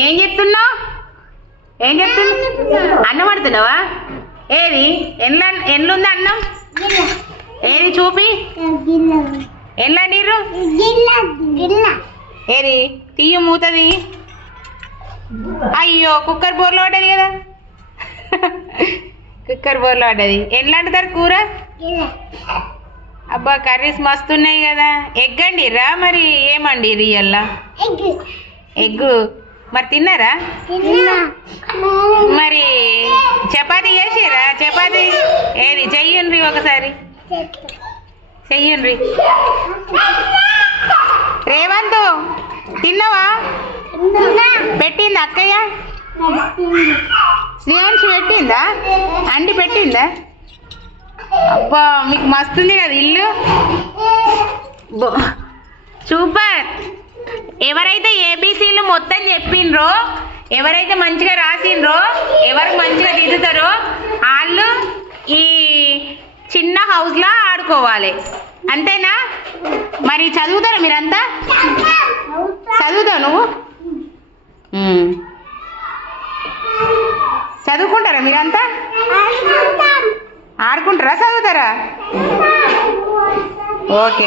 ఏం చెప్తున్నావు? ఏం చెప్తున్నావు? అన్నం పడుతున్నావా? ఏది ఎన్లుంది అన్నం? ఏది చూపి. ఎన్లా నీరు? ఏది తీయ మూతది. అయ్యో కుక్కర్ బోర్లో పడ్డది కదా. కుక్కర్ బోర్లో పడ్డది. ఎట్లా అంటారు కూర? అబ్బా కర్రీస్ మస్తున్నాయి కదా. ఎగ్ అండిరా మరి? ఏమండిరు ఇయ్యల్లా? ఎగ్గు. మరి తిన్నారా? మరి చపాతీ చేసిరా? చపాతీ ఏది చెయ్యండ్రి ఒకసారి, చెయ్యండ్రి. రేవంతు తిన్నావా? పెట్టిందా అక్కయ్య? శ్రీయాంశి పెట్టిందా? అండి పెట్టిందా? అబ్బా మీకు మస్తుంది కదా ఇల్లు. సూపర్. ఎవరైతే ఏబీసీలు మొత్తం చెప్పిండ్రో, ఎవరైతే మంచిగా రాసిండ్రో, ఎవరు మంచిగా దిద్దుతారో వాళ్ళు ఈ చిన్న హౌస్లో ఆడుకోవాలి. అంతేనా? మరి చదువుతారా మీరంతా? చదువుతావు నువ్వు? చదువుకుంటారా మీరంతా? ఆడుకుంటారా చదువుతారా? ఓకే.